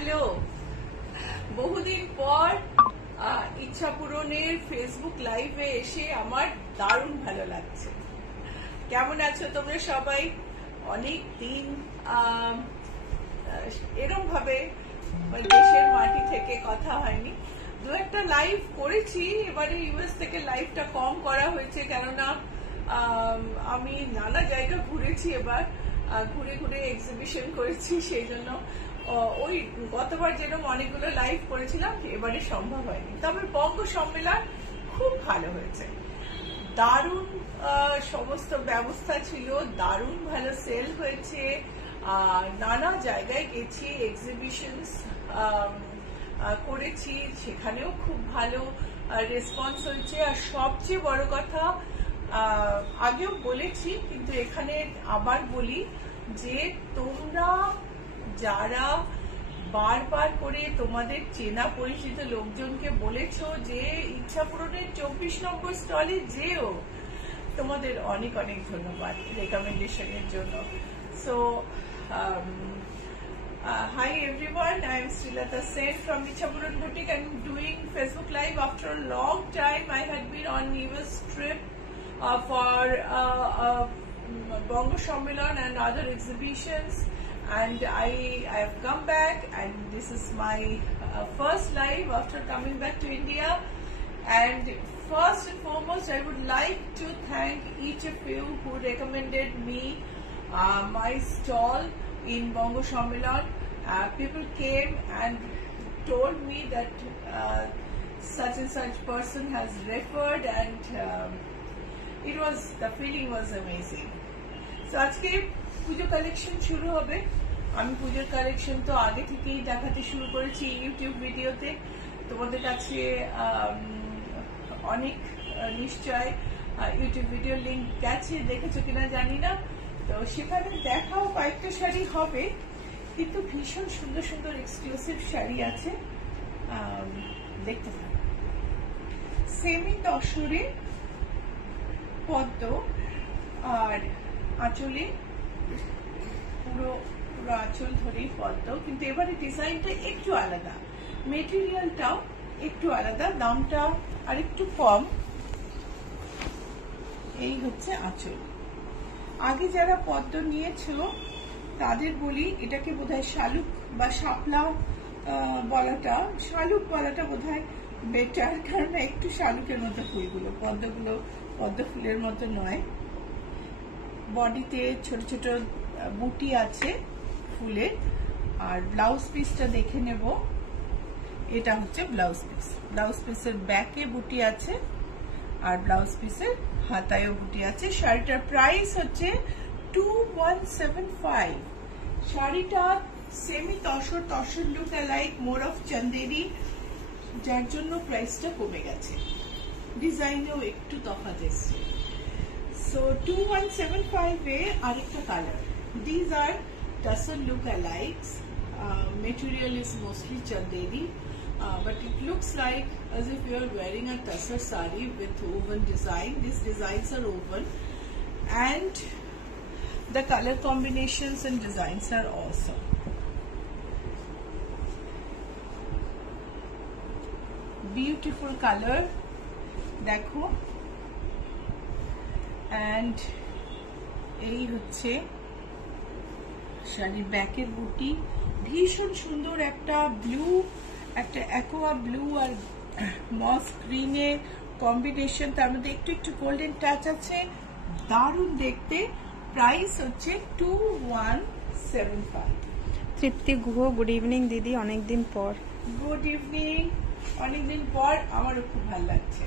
Hello, বহুদিন পর ইচ্ছা পূরণের ফেসবুক লাইভে এসে আমার দারুণ ভালো লাগছে। কেমন আছো তোমরা সবাই? অনেক দিন এরকম ভাবে দেশের মাটি থেকে কথা হয়নি। দু একটা লাইভ করেছি, এবারে ইউএস থেকে লাইভটা কম করা হয়েছে, কেননা আমি নানা জায়গা ঘুরেছি, এবার ঘুরে ঘুরে এক্সিবিশন করেছি, সেই জন্য ওই গতবার যেরকম অনেকগুলো লাইভ করেছিলাম এবারে সম্ভব হয়নি। তবে বঙ্গ সম্মেলন খুব ভালো হয়েছে, দারুণ সমস্ত ব্যবস্থা ছিল, দারুণ ভালো সেল হয়েছে, নানা জায়গায় গেছি, এক্সিবিশনস করেছি, সেখানেও খুব ভালো রেসপন্স হয়েছে। আর সবচেয়ে বড় কথা, আগেও বলেছি কিন্তু এখানে আবার বলি, যে তোমরা যারা বারবার করে তোমাদের চেনা পরিচিত লোকজনকে বলেছো যে ইচ্ছা পূরণের 24 নম্বর স্টলে যেও, তোমাদের অনেক অনেক ধন্যবাদ রেকমেন্ডেশনের জন্য। So hi everyone, I am Srilata Sen from Ichha Puran Boutique. I am doing Facebook Live after a long time. I had been on US trip for Bongo সম্মেলন and other exhibitions, and I have come back, and this is my first live after coming back to India. And first and foremost, I would like to thank each of you who recommended me my stall in Bongo সম্মেলন. People came and told me that such and such person has referred, and the feeling was amazing. So আজকে পুজো collection শুরু হবে। আমি পুজোর collection তো আগে থেকেই দেখাতে শুরু করেছি ইউটিউব ভিডিওতে। তোমাদের কাছে অনেক নিশ্চয় ইউটিউব ভিডিও লিংক গেছে, দেখেছো কিনা জানি না। তো সেখানে দেখাও কয়েকটা শাড়ি হবে, কিন্তু ভীষণ সুন্দর সুন্দর এক্সক্লুসিভ শাড়ি আছে, দেখতে থাকো। সেমি তসরে পদ্ম আর আঁচলে পুরো আঁচল ধরেই পদ্ম, কিন্তু এবারে ডিজাইনটা একটু আলাদা, মেটেরিয়ালটাও একটু আলাদা, দামটা আর একটু কম। এই হচ্ছে আঁচল। আগে যারা পদ্ম নিয়েছো তাদের বলি, এটাকে বোধহয় শালুক বা শাপলা বলাটা, শালুক বলাটা বোধহয় বেটার, কারণ একটু শালুকের মতো ফুলগুলো, পদ্মগুলো পদ্ম ফুলের মতো নয়। বডিতে ছোট ছোট বুটি আছে ফুলের। আর ব্লাউজ পিসটা দেখে নেব, এটা হচ্ছে ব্লাউজ পিস। ব্লাউজ পিসের ব্যাকে বুটি আছে, আর ব্লাউজ পিসের হাতায়ও বুটি আছে। শাড়িটার প্রাইস হচ্ছে 2175। শাড়িটা semi tussar look alike, more of Chanderi, যার জন্য প্রাইসটা কমে গেছে, ডিজাইনেও একটু তফাৎ এসছে। So 2175 এ আরেকটা colour. These are tussar look alikes. Material is mostly chanderi, but it looks like as if you are wearing a tussar sari with woven design. These designs are woven, and the color combinations and designs are awesome. Beautiful color, দেখো। and এই হচ্ছে শাড়ির ব্যাকের বুটি, ভীষণ সুন্দর একটা blue, একটা অ্যাকোয়া ব্লু আর মস গ্রিনের কম্বিনেশন, তার মধ্যে একটু একটু গোল্ডেন টাচ আছে, দারুণ দেখতে। প্রাইস হচ্ছে 2175। তৃপ্তি গুহ, গুড ইভিনিং দিদি, অনেকদিন পর। গুড ইভিনিং, অনেকদিন পর, আমারও খুব ভালো লাগছে।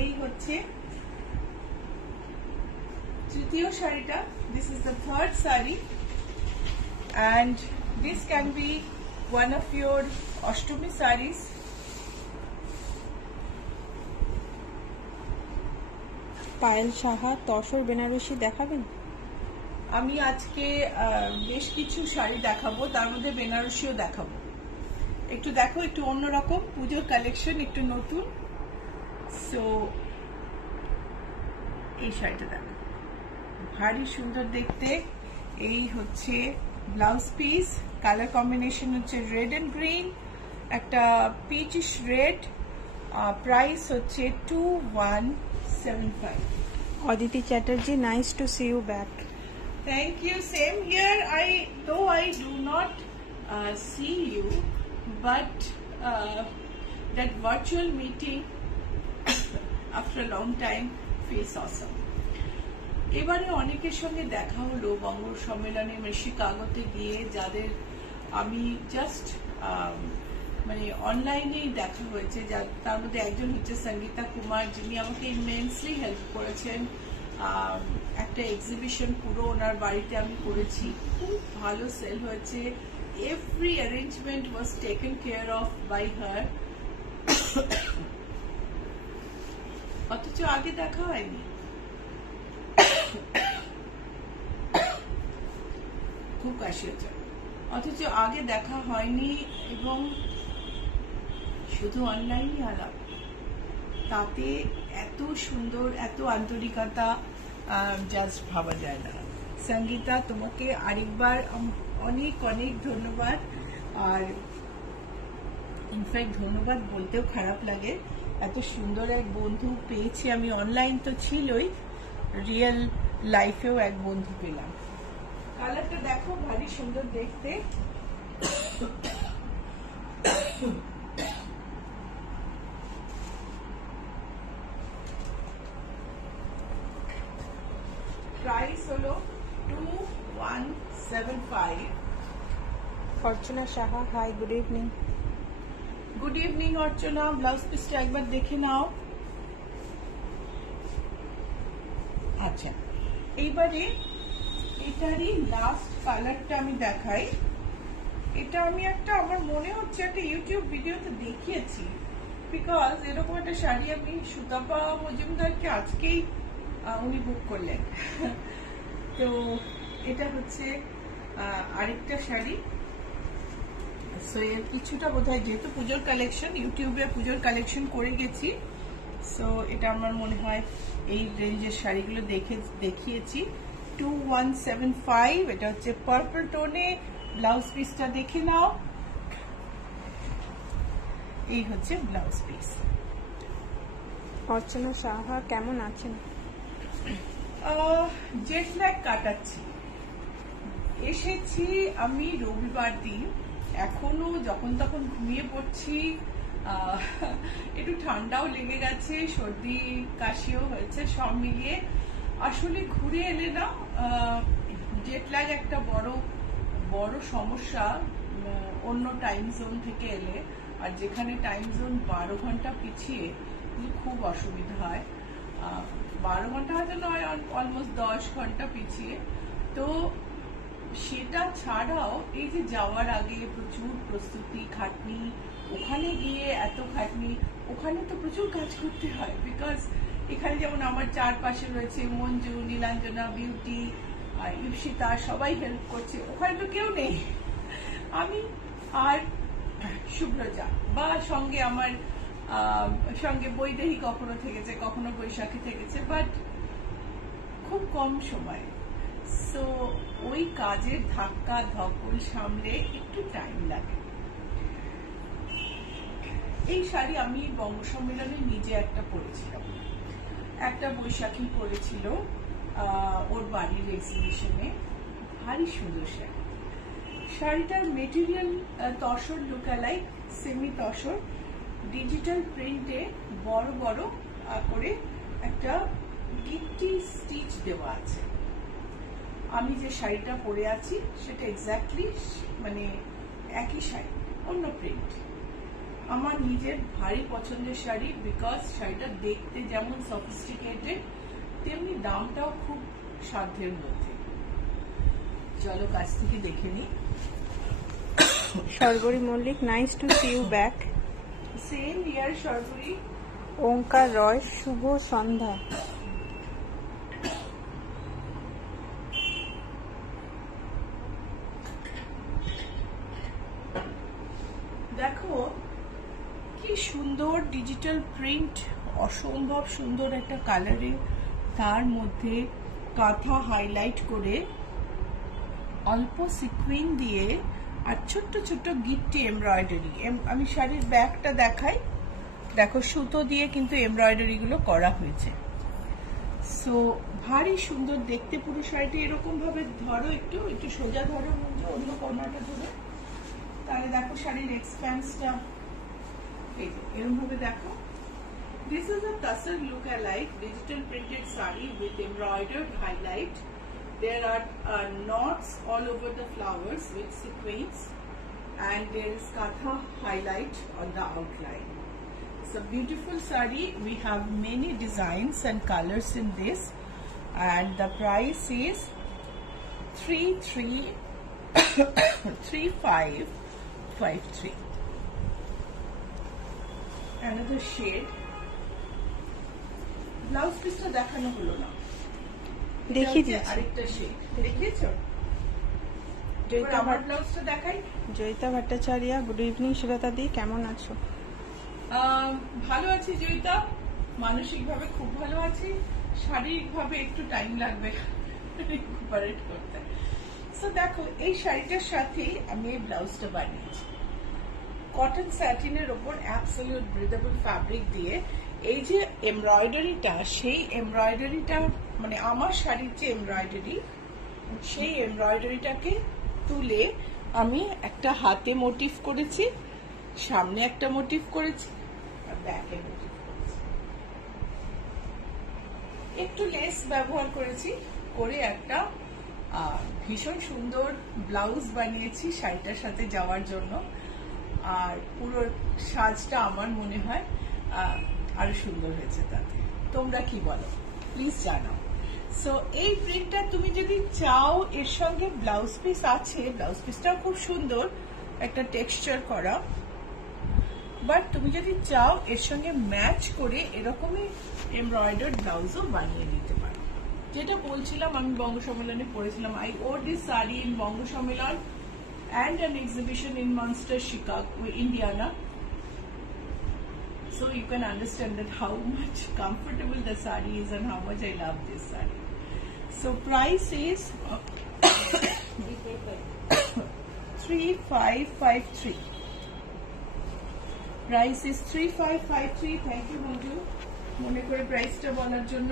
এই হচ্ছে তৃতীয় শাড়িটা, this is the third sari, and this can be one of your Ashtami sarees. Payel Saha, tussar Banarasi দেখাবেন? আমি আজকে বেশ কিছু শাড়ি দেখাবো, তার মধ্যে বেনারসিও দেখাবো। একটু দেখো, একটু অন্যরকম পুজোর কালেকশন, একটু নতুন। সো এই শাড়িটা দেখো, ভারী সুন্দর দেখতে। এই হচ্ছে ব্লাউজ পিস, কালার কম্বিনেশন হচ্ছে রেড এন্ড গ্রিন, একটা পিচিশ রেড, প্রাইস হচ্ছে 2175। Aditi Chatterjee, nice to see you back. Thank you. Same here. Though I do not see you, but that virtual meeting after a long time feels awesome. এবারে অনেকের সঙ্গে দেখা হলো বঙ্গ সম্মেলনে শিকাগোতে গিয়ে, যাদের আমি জাস্ট মানে অনলাইনেই দেখা হয়েছে, তার মধ্যে একজন হচ্ছে সঙ্গীতা কুমার, যিনি আমাকে ইমেন্সলি হেল্প করেছেন। একটা এক্সিবিশন পুরো ওনার বাড়িতে আমি করেছি, খুব ভালো সেল হয়েছে। Every arrangement was taken care of by her. অথচ আগে দেখা হয়নি, খুব কাশি হচ্ছে, অথচ আগে দেখা হয়নি এবং শুধু অনলাইনই আলাপ, তাতে এত সুন্দর, এত আন্তরিকতা জাস্ট ভাবা যায় না। সঙ্গীতা, তোমাকে আরেকবার অনেক অনেক ধন্যবাদ। আর ইনফ্যাক্ট ধন্যবাদ বলতেও খারাপ লাগে, এত সুন্দর এক বন্ধু পেয়েছি আমি। অনলাইন তো ছিলই, রিয়েল লাইফেও এক বন্ধু পেলাম। কালারটা দেখো, ভারী সুন্দর দেখতে। প্রাইস হলো 2175। Archana Saha, hi, good evening. Good evening Archana, blouse পিসটা একবার দেখে নাও। আচ্ছা, এইবারে এটারই লাস্ট কালারটা আমি দেখাই। এটা আমি আমার মনে হচ্ছে একটা ইউটিউব ভিডিওতে দেখিয়েছি, বিকজ এরকম একটা শাড়ি আমি সুতাপা মজুমদারকে আজকেই উনি বুক করলেন। তো এটা হচ্ছে আরেকটা শাড়ি। সো এর কিছুটা বোধহয়, যেহেতু পুজোর কালেকশন, ইউটিউবে পুজোর কালেকশন করে গেছি, সো এটা আমার মনে হয় এই রেঞ্জের শাড়িগুলো দেখিয়েছি। 2175। এটা হচ্ছে পার্পল টোনে। ব্লাউজ পিসটা দেখে নাও, এই হচ্ছে ব্লাউজ পিস। Archana Saha, কেমন আছেন? জেট ল্যাগ কাটাচ্ছি। এসেছি আমি রবিবার দিন, এখনো যখন তখন ঘুমিয়ে পড়ছি। একটু ঠান্ডাও লেগে গেছে, সর্দি কাশিও হয়েছে, সব মিলিয়ে আসলে ঘুরে এলে না জেট ল্যাগ একটা বড় সমস্যা অন্য টাইম জোন থেকে এলে। আর যেখানে টাইম জোন 12 ঘন্টা পিছিয়ে, খুব অসুবিধা হয়। 12 ঘন্টা হয়তো নয়, অলমোস্ট 10 ঘন্টা পিছিয়ে। তো সেটা ছাড়াও এই যে যাওয়ার আগে প্রচুর প্রস্তুতি, খাটনি, ওখানে গিয়ে এত খাটনি, ওখানে তো প্রচুর কাজ করতে হয়। বিকজ এখানে যেমন আমার চারপাশে রয়েছে মঞ্জু, নীলাঞ্জনা, বিউটি, ইপসিতা, সবাই হেল্প করছে। ওখানে তো কেউ নেই, আমি আর শুভ্রজা, বা সঙ্গে আমার সঙ্গে বৈদেহী কখনো থেকেছে, কখনো বৈশাখী থেকেছে, বাট খুব কম সময়। সো ওই কাজের ধাক্কা ধকল সামলে একটু টাইম লাগে। এই শাড়ি আমি বঙ্গ সম্মেলনে নিজে একটা পরেছিলাম, একটা বৈশাখী পরেছিল ওর বাড়ির এক্সিবিশনে, ভারী সুন্দর শাড়ি। শাড়িটার material tussar lookalike, semi tussar, digital প্রিন্টে বড় বড় করে একটা গিফটি স্টিচ দেওয়া আছে। আমি যে শাড়িটা পরে আছি সেটা এক্স্যাক্টলি মানে একই শাড়ি, অন্য প্রিন্ট। আমার নিজের ভারী পছন্দের শাড়ি, বিকজ শাড়িটা দেখতে যেমন সফিস্টিকেটেড, তেমনি দামটাও খুব সাধ্যের মধ্যে। চলো কাছ থেকে দেখে নি। Shargori Mollik, nice to see you back. Same here সরবরি। Onkar Roy, শুভ সন্ধ্যা। দেখো কি সুন্দর ডিজিটাল প্রিন্ট, অসম্ভব সুন্দর একটা কালারে, তার মধ্যে কাঁথা হাইলাইট করে অল্প সিকুইন দিয়ে আর ছোট্ট ছোট্ট গিট্টি এমব্রয়ডারি। আমি শাড়ির ব্যাগটা দেখাই, দেখো সুতো দিয়ে কিন্তু এমব্রয়ডারি গুলো করা হয়েছে। সো ভারী সুন্দর দেখতে পুরো শাড়িটা। এরকম ভাবে ধরো, একটু একটু সোজা ধরো, অন্য কর্নারটা ধরো, তাহলে দেখো শাড়ির এক্সপ্যান্সটা এই যে এরকম ভাবে দেখো। This is a tussar look-alike digital printed sari with embroidered highlight. There are knots all over the flowers with sequins, and there is katha highlight on the outline. It's a beautiful sari. We have many designs and colors in this, and the price is 3553. Another shade. Blouse পিসটা দেখানো হলো না, দেখিয়ে দিয়েছি। আরেকটা shade দেখিয়েছো? Joyita, আমার ব্লাউজটা দেখাই। জয়িতা ভট্টাচার্য, গুড ইভিনিং শ্রীলতা দি, কেমন আছো? ভালো আছি জয়িতা, মানসিকভাবে খুব ভালো আছি, শারীরিকভাবে একটু টাইম লাগবে রিকুপারেট করতে। সো দেখো, এই শাড়িটার সাথে আমি এই ব্লাউজটা বানিয়েছি কটন স্যাটিনের ওপর অ্যাবসলিউট ব্রিদেবল ফ্যাব্রিক দিয়ে। এই যে এমব্রয়ডারিটা, সেই এমব্রয়ডারিটা মানে আমার শাড়ির যে এমব্রয়ডারি, সেই এমব্রয়ডারিটাকে তুলে আমি একটা হাতে মোটিভ করেছি, সামনে একটা মোটিভ করেছি, আর ব্যাকে মোটিভ করেছি। একটু লেস ব্যবহার করেছি, করে একটা ভীষণ সুন্দর ব্লাউজ বানিয়েছি শাড়িটার সাথে যাওয়ার জন্য। আর পুরো সাজটা আমার মনে হয় আরো সুন্দর হয়েছে তাতে। তোমরা কি বলো প্লিজ জানাও। সো এই প্রিন্টটা তুমি যদি চাও, এর সঙ্গে ব্লাউজ পিস আছে, ব্লাউজ পিসটাও খুব সুন্দর, একটা টেক্সচার করা, বাট তুমি যদি চাও এর সঙ্গে ম্যাচ করে এরকমই এমব্রয়ডার্ড ব্লাউজও বানিয়ে নিতে পারো। যেটা বলছিলাম, আমি বঙ্গ সম্মেলনে পড়েছিলাম, I wore this sari in Banga Sammelan and an exhibition in Munster, Chicago, Indiana. So you can understand that how much comfortable the sari is and how much I love this sari. So price is 3553. Price is 3553. Thank you বন্ধু মনে করে প্রাইসটা বলার জন্য।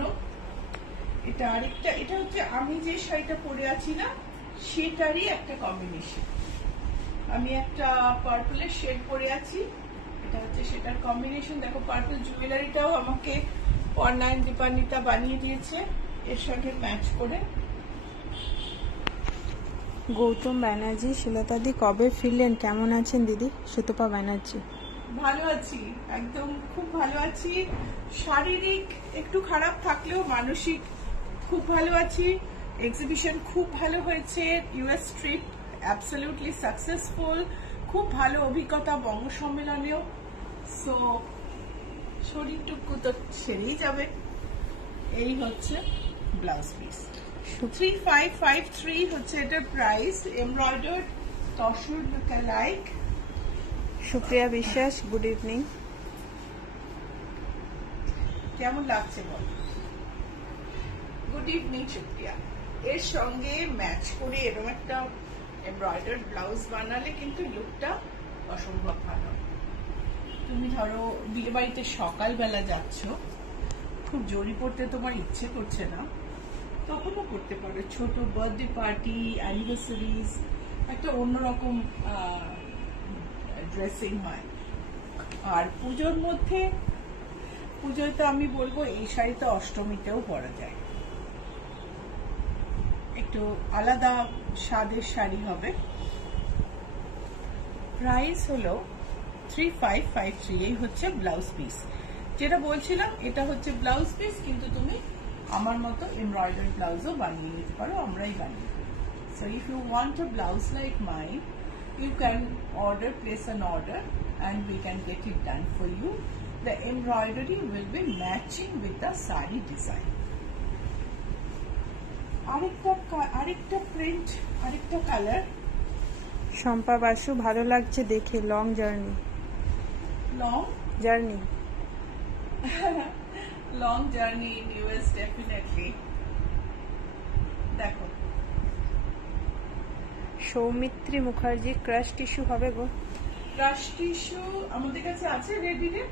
এটা আরেকটা, এটা হচ্ছে আমি যে শাড়িটা পরে আছি না, সেটারই একটা কম্বিনেশন। আমি একটা পার্পলের শেড পরে আছি, এটা হচ্ছে সেটার কম্বিনেশন। দেখো পার্পল জুয়েলারিটাও আমাকে অনলাইন দীপান্বিতা বানিয়ে দিয়েছে এর সঙ্গে ম্যাচ করে। গৌতম ব্যানার্জি, শ্রীলতা দি কবে ফিরলেন, কেমন আছেন দিদি? সুতপা ব্যানার্জি, ভালো আছি, একদম খুব ভালো আছি। শারীরিক একটু খারাপ থাকলেও মানসিক খুব ভালো আছি। এক্সিবিশন খুব ভালো হয়েছে, ইউএস ট্রিপ অ্যাবসলিউটলি সাকসেসফুল, খুব ভালো অভিজ্ঞতা বঙ্গ সম্মেলনেও। সো শরীরটুকু তো সেরেই যাবে। এই হচ্ছে ব্লাউজ পিস, 3553 হচ্ছে এটার price. Embroidered tussar look like. Supriya বিশ্বাস, গুড ইভিনিং, কেমন লাগছে বল? Good evening Supriya. এর সঙ্গে ম্যাচ করে এরকম একটা এমব্রয়ডার্ড ব্লাউজ বানালে কিন্তু লুকটা অসম্ভব ভালো। তুমি ধরো বিয়ে বাড়িতে সকালবেলা যাচ্ছ, খুব জড়ি পড়তে তোমার ইচ্ছে করছে না, তখনও করতে পারো। ছোট বার্থডে পার্টি, অ্যানিভার্সারিজ, একটা অন্যরকম ড্রেসিং হয়। আর পুজোর মধ্যে, পুজোয় তো আমি বলবো এই শাড়িটা অষ্টমীতেও পরা যায়, একটু আলাদা স্বাদের শাড়ি হবে। প্রাইস হলো 3553। এই হচ্ছে ব্লাউজ পিস, যেটা বলছিলাম এটা হচ্ছে ব্লাউজ পিস, কিন্তু তুমি আমার মতো এমব্রয়ডারি ব্লাউজও বানিয়ে নিতে পারো, আমরাই বানিয়ে দিই। So if you want a blouse like mine, you can place an order and we can get it done for you. The embroidery will be matching with the sari design. আরেকটা print, আরেকটা colour. Shampa Basu, ভালো লাগছে দেখে, long journey. Long journey long journey in US, definitely. দেখো Soumitri Mukherjee crush tissue হবে গো? Crush tissue আমাদের কাছে আছে রেডি রে,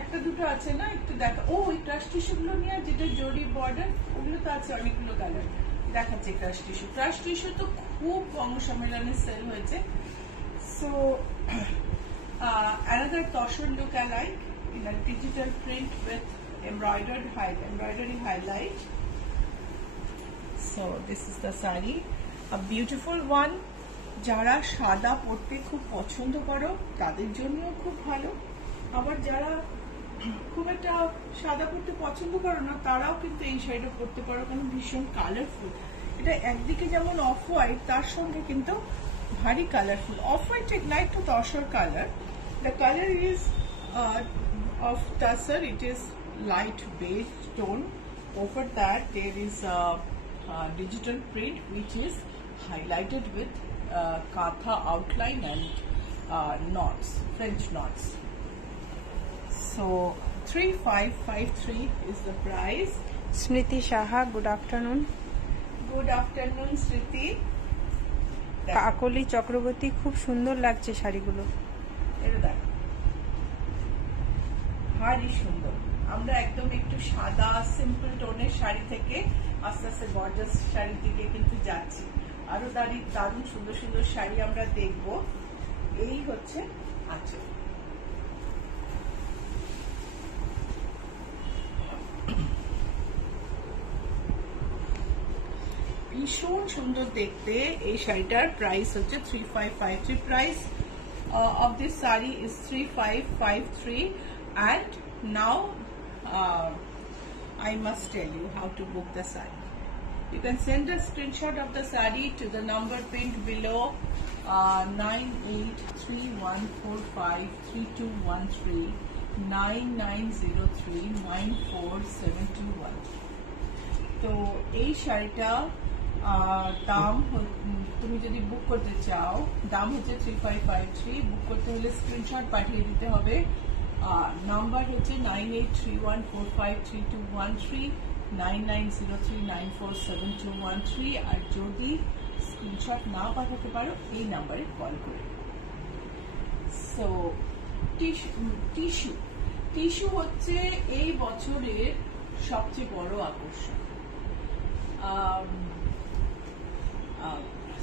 একটা দুটো আছে না, একটু দেখা। ও ওই ক্রাশ টিস্যু গুলো নিয়ে, যেটা জরি বর্ডার, ওগুলো তো আছে অনেকগুলো কালার দেখাচ্ছে। ক্রাশ টিস্যু, ক্রাশ টিস্যু তো খুব বঙ্গ সম্মেলনে সেল হয়েছে। So another Toshon look alike in a digital print with embroidery highlight. So this is the saree, a beautiful one. যারা সাদা পরতে খুব পছন্দ করো তাদের জন্যও খুব ভালো, আবার যারা খুব একটা সাদা পরতে পছন্দ করো না তারাও কিন্তু এই শাড়িটা পরতে পারো, কারণ ভীষণ কালারফুল। এটা একদিকে যেমন অফ হোয়াইট, তার সঙ্গে কিন্তু ভারী colourful. Off white like to tussar colour. The color is of Tasar. It is light beige tone. Over that there is a digital print which is highlighted with katha outline and knots, French knots. So 3553 is the price. স্মৃতি Saha, good afternoon. Good afternoon, Sriti. কাকলি চক্রবর্তী, খুব সুন্দর লাগছে শাড়িগুলো। এটা দেখ, ভারী সুন্দর। আমরা একদম একটু সাদা সিম্পল টোনের শাড়ি থেকে আস্তে আস্তে গর্জাস শাড়ির দিকে কিন্তু যাচ্ছি। আরো দারুণ সুন্দর সুন্দর শাড়ি আমরা দেখব। এই হচ্ছে আঁচল। ভীষণ সুন্দর দেখতে এই শাড়িটার প্রাইস হচ্ছে 3553। Price of this saree is 3553, and now I must tell you how to book the saree. You can send a screenshot of the saree to the number pinned below, 9831453213 9903947213। তো এই শাড়িটা দাম, তুমি যদি বুক করতে চাও, দাম হচ্ছে 3553। বুক করতে হলে স্ক্রিনশট পাঠিয়ে দিতে হবে। নাম্বার হচ্ছে 9831453213 9903947213। আর যদি স্ক্রিনশট না পাঠাতে পারো এই নাম্বারে কল করে। সো টিস্যু হচ্ছে এই বছরের সবচেয়ে বড় আকর্ষণ।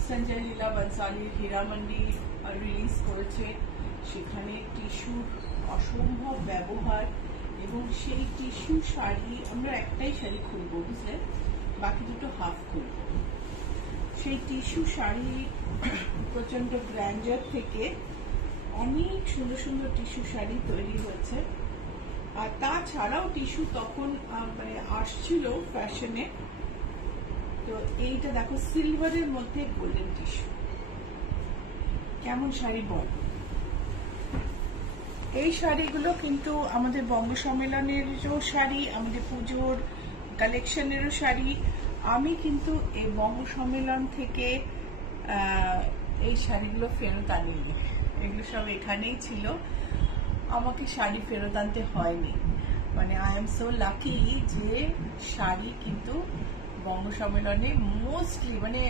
সঞ্জয় লীলা বনসালি হীরামন্ডি রিলিজ করেছে, সেখানে টিস্যুর অসম্ভব ব্যবহার। এবং সেই টিস্যু শাড়ি, আমরা একটাই শাড়ি খুলবো বুঝলে, বাকি দুটো হাফ খুলব। সেই টিস্যু শাড়ি প্রচন্ড গ্র্যান্ডার থেকে অনেক সুন্দর সুন্দর টিস্যু শাড়ি তৈরি হয়েছে। আর তাছাড়াও টিস্যু তখন মানে আসছিল ফ্যাশনে। তো এইটা দেখো, সিলভারের মধ্যে গোল্ডেন টিস্যু, কেমন শাড়ি বল। এই শাড়িগুলো কিন্তু আমাদের বঙ্গ সম্মেলনেরও শাড়ি, আমাদের পুজোর কালেকশনেরও শাড়ি। আমি কিন্তু এই বঙ্গ সম্মেলন থেকে এই শাড়িগুলো ফেরত আনিনি, এগুলো সব এখানেই ছিল, আমাকে শাড়ি ফেরত আনতে হয়নি। মানে আই এম সো লাকি যে শাড়ি কিন্তু বঙ্গ সম্মেলনে মোস্টলি, মানে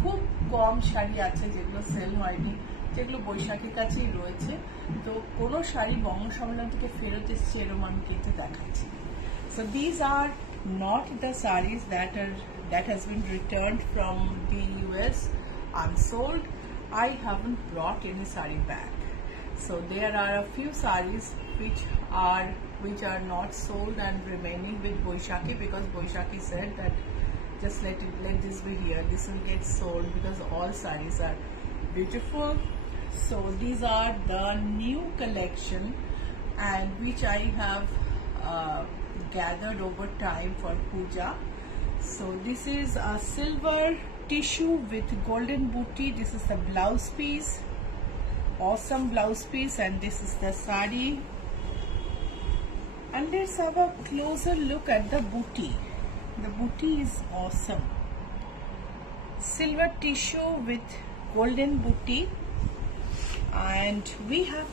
খুব কম শাড়ি আছে যেগুলো সেল হয়নি, যেগুলো বৈশাখীর কাছেই রয়েছে। তো কোনো শাড়ি বঙ্গ সম্মেলন থেকে ফেরত এসছে এরকম আমি কিন্তু দেখাচ্ছি। So these are not the sarees that has been returned from the US unsold. I haven't brought any saree back. So there are a few sarees which are not sold and remaining with Boishakhi, because Boishakhi said that just let this be here, this will get sold because all sarees are beautiful. So these are the new collection, and which I have gathered over time for puja. So this is a silver tissue with golden booty. This is the blouse piece, awesome blouse piece, and this is the sari. And let's have a closer look at the booty. The booty is awesome. Silver tissue with golden booty, and we have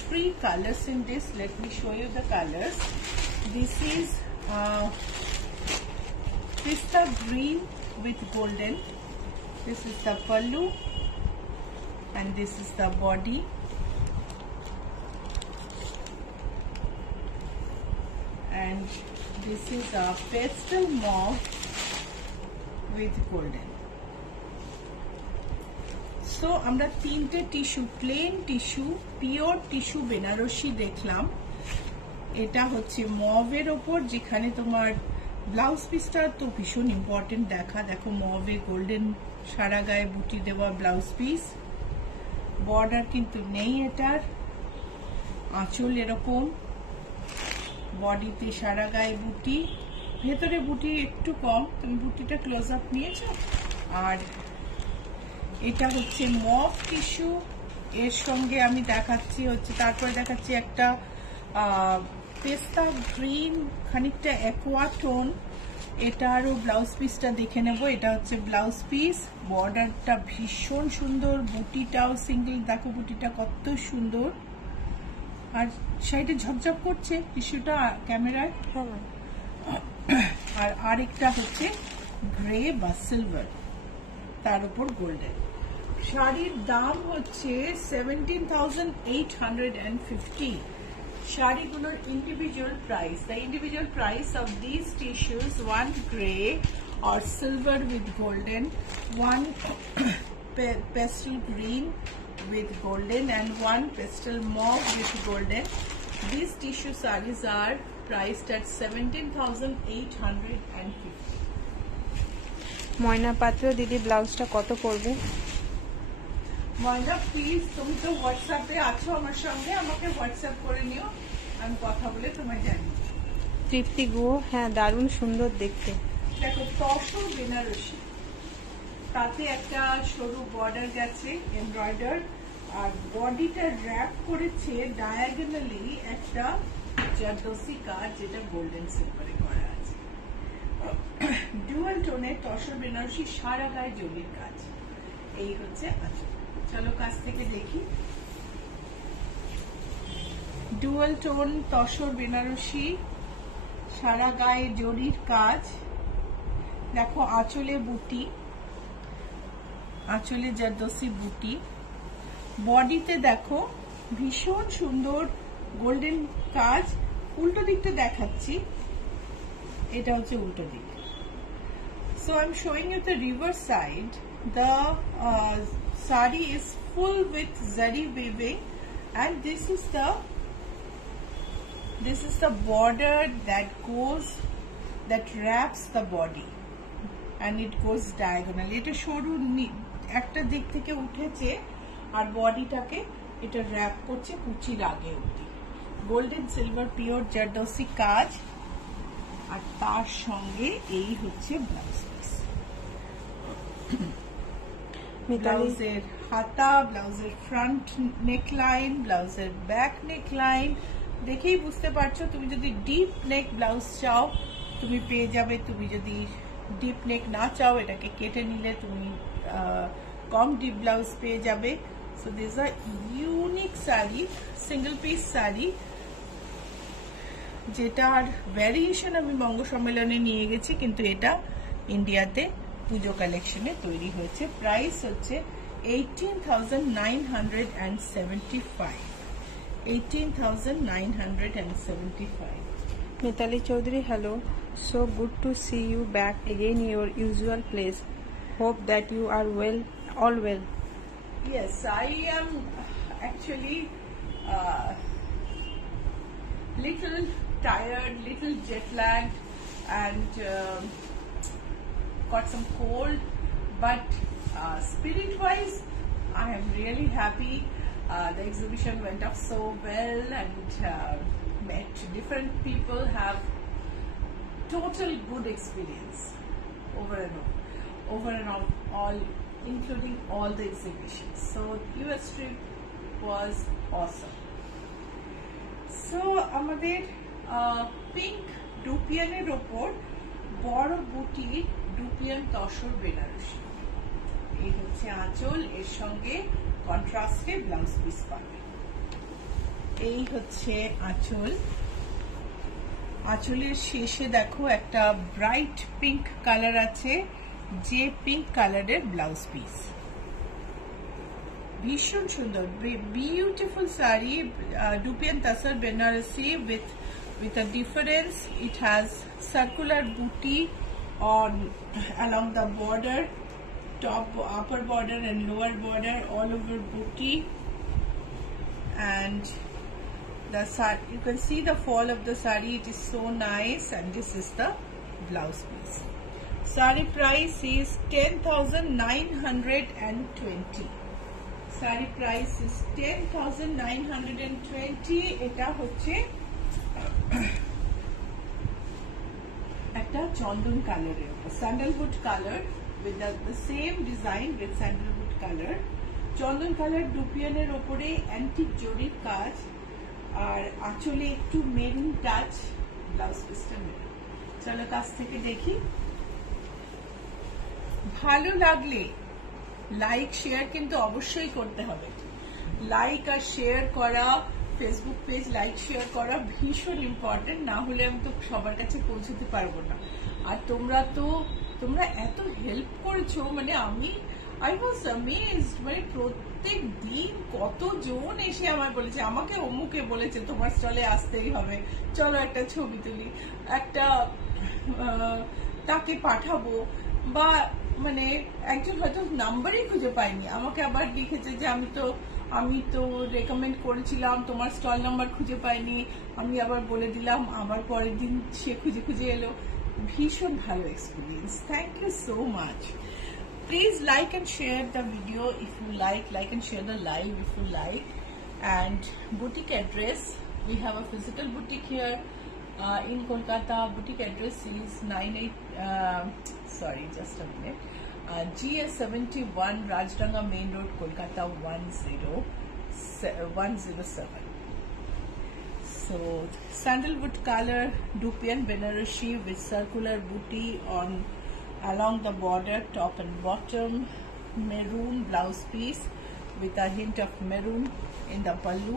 3 colors in this. Let me show you the colors. This is pista green with golden. This is the pallu and this is the body. And this is a pastel mauve with golden. So আমরা তিনটে tissue, plain tissue, pure tissue Banarasi দেখলাম। এটা হচ্ছে মভের ওপর, যেখানে তোমার blouse পিসটা তো ভীষণ ইম্পর্টেন্ট দেখো মভে গোল্ডেন সারা গায়ে বুটি দেওয়া ব্লাউজ পিস। বর্ডার কিন্তু নেই এটার, আঁচল এরকম, বডিতে সারা গায়ে বুটি, ভেতরে বুটি একটু কম, তুমি বুটিটা ক্লোজ আপ নিয়েছো। আর এটা হচ্ছে মভ টিস্যু, এর সঙ্গে আমি দেখাচ্ছি হচ্ছে, তারপরে দেখাচ্ছি একটা পেস্তা গ্রিন, খানিকটা অ্যাকোয়া টোন। এটারও ব্লাউজ পিসটা দেখে নেব। এটা হচ্ছে ব্লাউজ পিস, বর্ডারটা ভীষণ সুন্দর, বুটিটাও সিঙ্গেল, দেখো বুটিটা কত সুন্দর, আর সাইডে ঝকঝক করছে টিস্যুটা ক্যামেরায়। আর আরেকটা হচ্ছে গ্রে বা সিলভার, তার উপর গোল্ডেন। শাড়ির দাম হচ্ছে 17,850। শাড়িগুলোর individual price, the individual price of this tissues, one grey or silver with golden, one pastel green with golden, and one pastel mauve with golden. These tissue sarees are priced at 17,850. ময়না পাত্র দিদি ব্লাউজটা কত পড়বে? ময়না please, তুমি তো হোয়াটসঅ্যাপে আছো আমার সঙ্গে, আমাকে হোয়াটসঅ্যাপ করে নিও, আমি কথা বলে তোমায় জানিয়ে। তৃপ্তি গুহ, হ্যাঁ দারুণ সুন্দর দেখতে। দেখো তসর বেনারসি, তাতে একটা সরু বর্ডার গেছে এমব্রয়ডার, আর বডিটা র্যাপ করেছে ডায়াগোনালি একটা জারদোসি কাজ, যেটা গোল্ডেন সিলভারে করা আছে। ডুয়াল টোনের তসর বেনারসি, সারা গায়ে জরির কাজ। এই হচ্ছে আচ্ছা, চলো কাছ থেকে দেখি। ডুয়াল টোন তসর বেনারসি, সারা গায়ে জরির কাজ। দেখো আঁচলে বুটি, আঁচলে জারদোসি বুটি, বডিতে দেখো ভীষণ সুন্দর গোল্ডেন কাজ। উল্টো দিকটা দেখাচ্ছি, এটা হচ্ছে উল্টো দিক। So I'm showing you the reverse side. The sari is full with zari weaving, and this is the border that wraps the body, and it goes diagonally. এটা সরু একটা দিক থেকে উঠেছে, আর বডিটাকে এটা র্যাপ করছে কুচির আগে অবধি। গোল্ডেন সিলভার পিওর জারদোসি কাজ, আর তার সঙ্গে এই হচ্ছে ব্লাউজ পিস। ব্লাউজের হাতা, ব্লাউজের ফ্রন্ট নেকলাইন, ব্লাউজের ব্যাক নেকলাইন, দেখেই বুঝতে পারছো। তুমি যদি ডিপ নেক ব্লাউজ চাও তুমি পেয়ে যাবে, তুমি যদি ডিপ নেক না চাও এটাকে কেটে নিলে তুমি কম ডিপ ব্লাউজ পেয়ে যাবে। So this are unique sari, single piece sari, যেটার ভ্যারিয়েশন আমি বঙ্গ সম্মেলনে নিয়ে গেছি, কিন্তু এটা ইন্ডিয়াতে পুজো কালেকশনে তৈরি হয়েছে। প্রাইস হচ্ছে 18,975। 18,975। Mitali Chowdhury, hello, so good to see you back again your usual place. Hope that you are well, all well. Yes, I am actually little tired, little jet lagged, and got some cold, but spirit wise I am really happy. The exhibition went up so well, and met different people, have total good experience over and all, including all the exhibitions. So US trip was awesome. So আমাদের pink ডুপিয়ানের ওপর বড় বুটি dupion tussar Banarasi, এই হচ্ছে আঁচল, এর সঙ্গে কন্ট্রাস্টে blouse piece পাবে। এই হচ্ছে আঁচল, আঁচলের শেষে দেখো একটা ব্রাইট পিঙ্ক কালার আছে, যে পিঙ্ক কালারের ব্লাউজ পিস, ভীষণ সুন্দর, beautiful sari, Dupian Tasar Benarasi with a difference. It has circular booty on along the border, top, upper border and lower border, all over booty, and the you can see the fall of the sari. It is so nice, and this is the blouse piece. Sari price is 10,920. Sari price is 10,920. এটা হচ্ছে একটা চন্দন কালারের, sandalwood colour with the same design with sandalwood color. চন্দন colour ডুপিয়ানের ওপরে antique জরির কাজ, আর আঁচলে একটু মেরুন টাচ, ব্লাউজ পিসটা মেরুন। চলো কাছ থেকে দেখি। ভালো লাগলে লাইক শেয়ার কিন্তু অবশ্যই করতে হবে। লাইক আর শেয়ার করা, ফেসবুক পেজ লাইক শেয়ার করা ভীষণ ইম্পর্টেন্ট, না হলে আমি তো সবার কাছে পৌঁছতে পারবো না। আর তোমরা এত হেল্প করেছো, মানে আই ওয়াজ অ্যামেজড, মানে প্রত্যেক দিন কতজন এসে আমার বলেছে, আমাকে অমুকে বলেছে তোমার স্টলে আসতেই হবে, চলো একটা ছবি তুলি, একটা তাকে পাঠাবো, বা মানে একজন হয়তো নাম্বারই খুঁজে পাইনি, আমাকে আবার লিখেছে যে আমি তো রেকমেন্ড করেছিলাম, তোমার স্টল নাম্বার খুঁজে পাইনি, আমি আবার বলে দিলাম, আবার পরের দিন সে খুঁজে এলো। ভীষণ ভালো experience. Thank you so much. Please like and share the video if you like and share the live if you like. And boutique address, we have a physical boutique here in Kolkata. Boutique address is GS71 Rajranga Main Road, Kolkata 10107. So sandalwood color Dupian Benarasi with circular booty on along the border, top and bottom, maroon blouse piece with a hint of maroon in the pallu.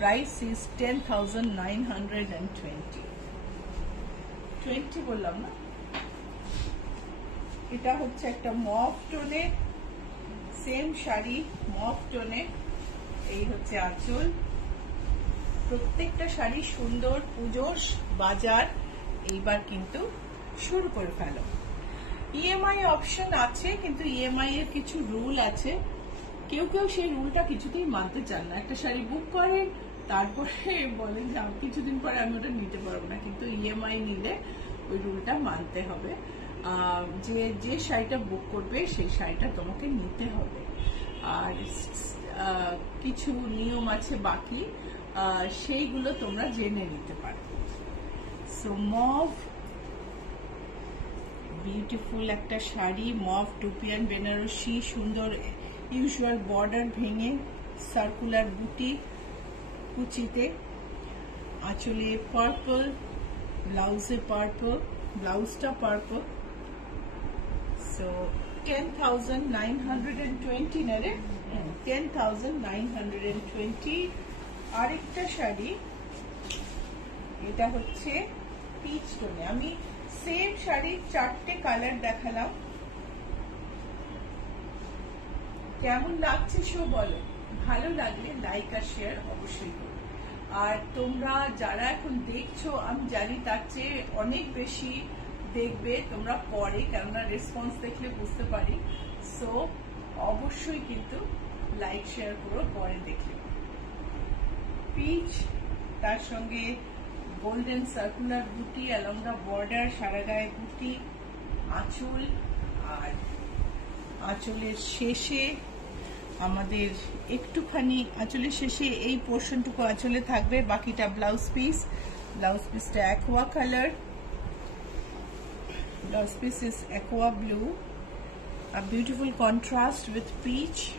Price is 10,920. 20 বললাম না। এটা হচ্ছে একটা মফ টোনে, same sari মফ টোনে, এই হচ্ছে আঁচল। প্রত্যেকটা শাড়ি সুন্দর, পুজোর বাজার এইবার কিন্তু শুরু করে ফেলো। ইএমআই অপশন আছে, কিন্তু ইএমআই এর কিছু রুল আছে, কেউ সেই রুলটা কিছুতেই মানতে চান না। একটা শাড়ি বুক করেন, তারপরে বলেন যে কিছুদিন পরে আমি ওটা নিতে পারবো না, কিন্তু ইএমআই নিলে ওই রুলটা মানতে হবে। যে শাড়িটা বুক করবে সেই শাড়িটা তোমাকে নিতে হবে, আর কিছু নিয়ম আছে বাকি, সেইগুলো তোমরা জেনে নিতে পারো। সো মভ বিউটিফুল একটা শাড়ি, মভ ডুপিয়ান বেনারসি, সুন্দর ইউজুয়াল বর্ডার ভেঙে সার্কুলার বুটি কুচিতে, আঁচলে পার্পল, ব্লাউজে পার্পল, ব্লাউজটা পার্পল। সো 10,920 না রে, 10,920। আরেকটা শাড়ি, এটা হচ্ছে পিচ টোনে। আমি সেম শাড়ির 4টে কালার দেখালাম, কেমন লাগছে শো বলো। ভালো লাগলে লাইক আর শেয়ার অবশ্যই করো। আর তোমরা যারা এখন দেখছো, আমি জানি তার চেয়ে অনেক বেশি দেখবে তোমরা পরে, কেননা রেসপন্স দেখলে বুঝতে পারি। সো অবশ্যই কিন্তু লাইক শেয়ার করো পরে দেখলে। পিচ, তার সঙ্গে গোল্ডেন সার্কুলার বুটি অ্যালং দ্য বর্ডার, সারা গায়ে বুটি, আঁচল, আর আঁচলের শেষে আমাদের একটুখানি, আঁচলের শেষে এই পোর্শনটুকু আঁচলে থাকবে, বাকিটা ব্লাউজ পিস। ব্লাউজ পিসটা aqua colour, blouse piece is aqua blue, a beautiful contrast with peach.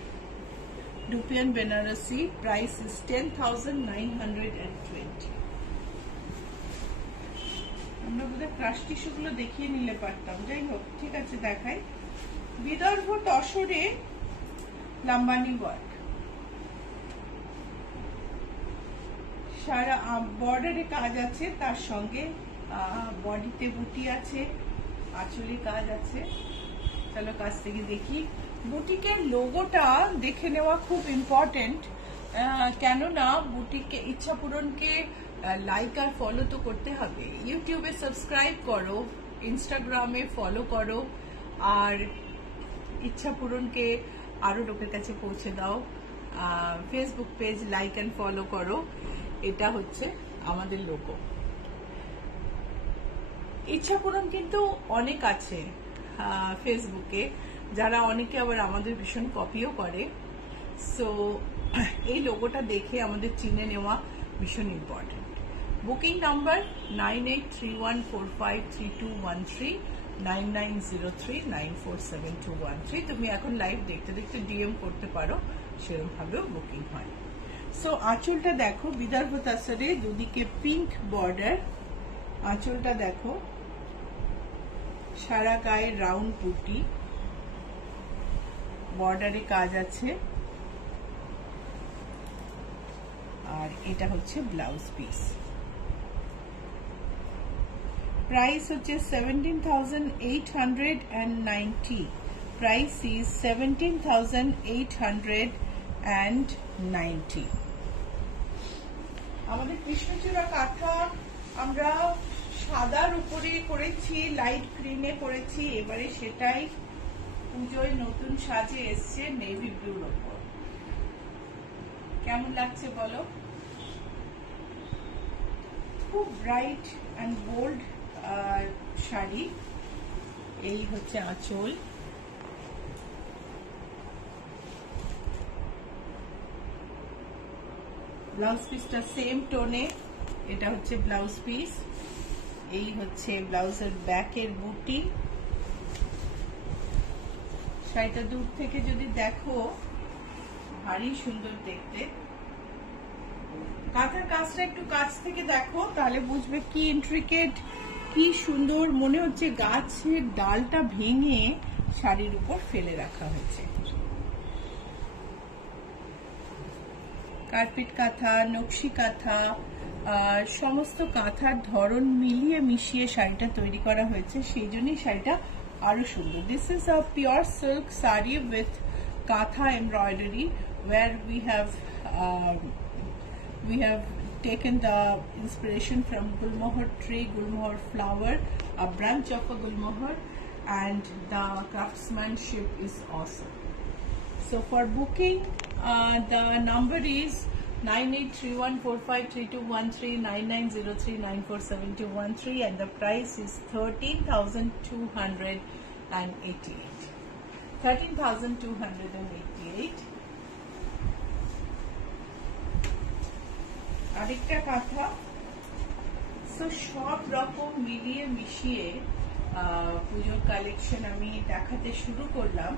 Dupian Benarasi, price is 10,920. আমরা বোধহয় ক্রাশ টিস্যুগুলো দেখিয়ে নিলে পারতাম, যাই হোক ঠিক আছে দেখাই। বিদর্ভ তসরে লাম্বানি ওয়ার্ক, সারা বর্ডারে কাজ আছে, তার সঙ্গে বডিতে বুটি আছে, আঁচলে কাজ আছে, চলো কাছ থেকে দেখি। বুটিকের লোগোটা দেখে নেওয়া খুব ইম্পর্টেন্ট, কেননা বুটিকে ইচ্ছা পূরণকে লাইক আর ফলো তো করতে হবে। ইউটিউবে সাবস্ক্রাইব করো, ইনস্টাগ্রামে ফলো করো, আর ইচ্ছা পূরণকে আরো লোকের কাছে পৌঁছে দাও। Facebook page like and follow করো। এটা হচ্ছে আমাদের লোগো। ইচ্ছা পূরণ কিন্তু অনেক আছে ফেসবুকে, যারা অনেকে আবার আমাদের ভীষণ কপিও করে। সো এই লোগোটা দেখে আমাদের চিনে নেওয়া ভীষণ ইম্পর্টেন্ট। Booking number 9831453213, 9903947213। তুমি এখন লাইভ দেখতে দেখতে ডিএম করতে পারো, সেরকম ভাবেও বুকিং হয়। সো আঁচলটা দেখো, বিদর্ভ তাসরে দুদিকে পিঙ্ক বর্ডার। আঁচলটা দেখো, সারা গায়ে রাউন্ড বুটি, বর্ডারে কাজ আছে, আর এটা হচ্ছে ব্লাউজ পিস। প্রাইস হচ্ছে 17,890। Price is 17,890। আমাদের কৃষ্ণচূড়া কাঁথা আমরা সাদার উপরে করেছি, লাইট গ্রিনে করেছি। এবারে সেটাই পুজোয় নতুন সাজে এসছে নেভি ব্লুর ওপর। কেমন লাগছে বলো? খুব ব্রাইট অ্যান্ড বোল্ড শাড়ি। এই হচ্ছে আঁচল। ব্লাউজ পিসটা সেম টোনে, এটা হচ্ছে ব্লাউজ পিস। এই হচ্ছে ব্লাউজের ব্যাকের বুটি। শাড়িটা দূর থেকে যদি দেখো ভারী সুন্দর দেখতে। কাঁথার কাজটা একটু কাছ থেকে দেখো, তাহলে বুঝবে কি ইন্ট্রিকেট, কি সুন্দর। মনে হচ্ছে গাছের ডালটা ভেঙে শাড়ির উপর ফেলে রাখা হয়েছে। কার্পেট কাঁথা, নকশি কাঁথা, সমস্ত কাঁথার ধরন মিলিয়ে মিশিয়ে শাড়িটা তৈরি করা হয়েছে, সেই জন্যই শাড়িটা আরো সুন্দর। This is a pure silk sari with কাঁথা embroidery, where we have taken the inspiration from Gulmohar tree, Gulmohar flower, a branch of a Gulmohar, and the craftsmanship is awesome. So for booking, the number is 9831453213, 9903947213, and the price is 13,288. 13,288. আরেকটা কাঁথা। So সব রকম মিলিয়ে মিশিয়ে পুজোর collection আমি দেখাতে শুরু করলাম।